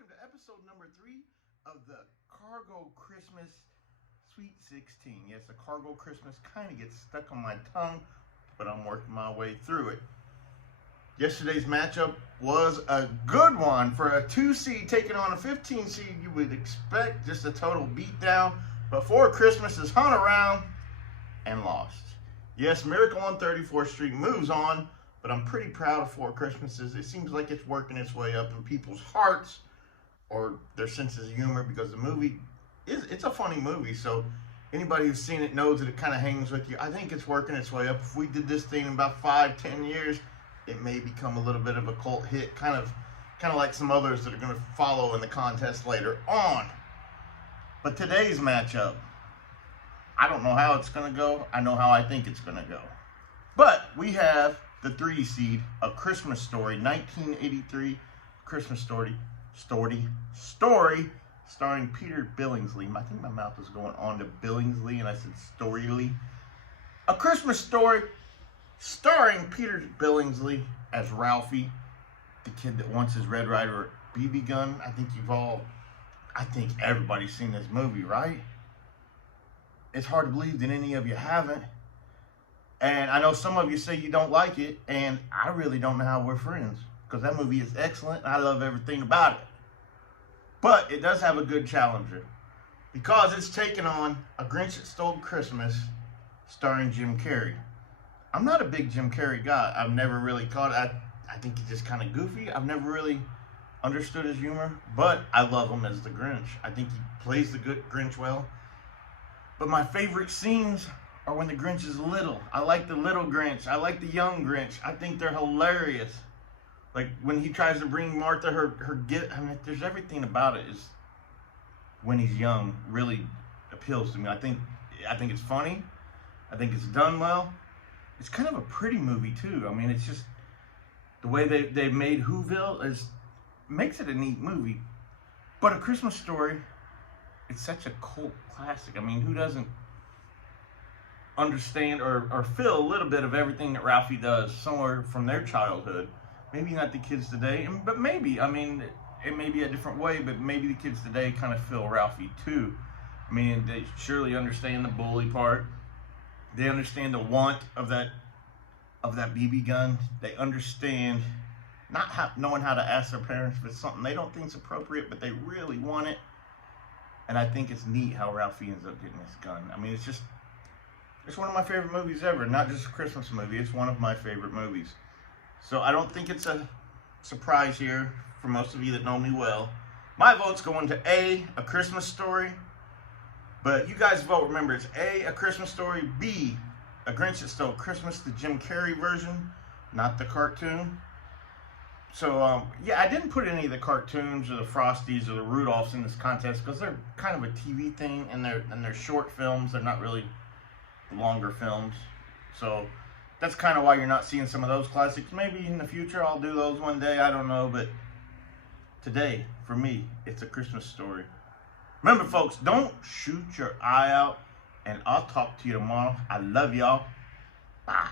welcome to episode number 3 of the Cargo Christmas Sweet 16. Yes, a Cargo Christmas kind of gets stuck on my tongue, but I'm working my way through it. Yesterday's matchup was a good one for a 2 seed taking on a 15 seed. You would expect just a total beatdown, but Four Christmases hung around and lost. Yes, Miracle on 34th Street moves on, but I'm pretty proud of Four Christmases. It seems like it's working its way up in people's hearts or their senses of humor, because the movie it's a funny movie. So anybody who's seen it knows that it kind of hangs with you. I think it's working its way up. If we did this thing in about 5-10 years, it may become a little bit of a cult hit, kind of like some others that are going to follow in the contest later on. But today's matchup, I don't know how it's going to go. I know how I think it's going to go. But we have the 3 seed, A Christmas Story, 1983 Christmas Story, starring Peter Billingsley. I think my mouth is going on to Billingsley, and I said Storyly. A Christmas Story, starring Peter Billingsley as Ralphie, the kid that wants his Red Ryder BB gun. I think everybody's seen this movie, right? It's hard to believe that any of you haven't. And I know some of you say you don't like it, and I really don't know how we're friends, because that movie is excellent, and I love everything about it. But it does have a good challenger, because it's taking on A Grinch That Stole Christmas, starring Jim Carrey. I'm not a big Jim Carrey guy. I've never really caught it. I think he's just kind of goofy. I've never really understood his humor, but I love him as the Grinch. I think he plays the good Grinch well. But my favorite scenes are when the Grinch is little. I like the little Grinch. I like the young Grinch. I think they're hilarious. Like when he tries to bring Martha her gift. I mean, there's everything about it is when he's young really appeals to me. I think it's funny. I think it's done well. It's kind of a pretty movie too. I mean, it's just the way they made Whoville makes it a neat movie. But A Christmas Story, it's such a cult classic. I mean, who doesn't understand or feel a little bit of everything that Ralphie does somewhere from their childhood? Maybe not the kids today, but maybe. I mean, it may be a different way, but maybe the kids today kind of feel Ralphie too. I mean, they surely understand the bully part. They understand the want of that BB gun. They understand not knowing how to ask their parents if it's something they don't think is appropriate, but they really want it. And I think it's neat how Ralphie ends up getting this gun. I mean, it's one of my favorite movies ever. Not just a Christmas movie. It's one of my favorite movies. So I don't think it's a surprise here for most of you that know me well. My vote's going to A Christmas Story. But you guys vote. Remember, it's A Christmas Story, B, A Grinch That Stole Christmas, the Jim Carrey version, not the cartoon. So, yeah, I didn't put any of the cartoons or the Frosties or the Rudolphs in this contest because they're kind of a TV thing, and they're short films. They're not really longer films. So that's kind of why you're not seeing some of those classics. Maybe in the future I'll do those one day. I don't know. But today, for me, it's A Christmas Story. Remember, folks, don't shoot your eye out, and I'll talk to you tomorrow. I love y'all. Bye.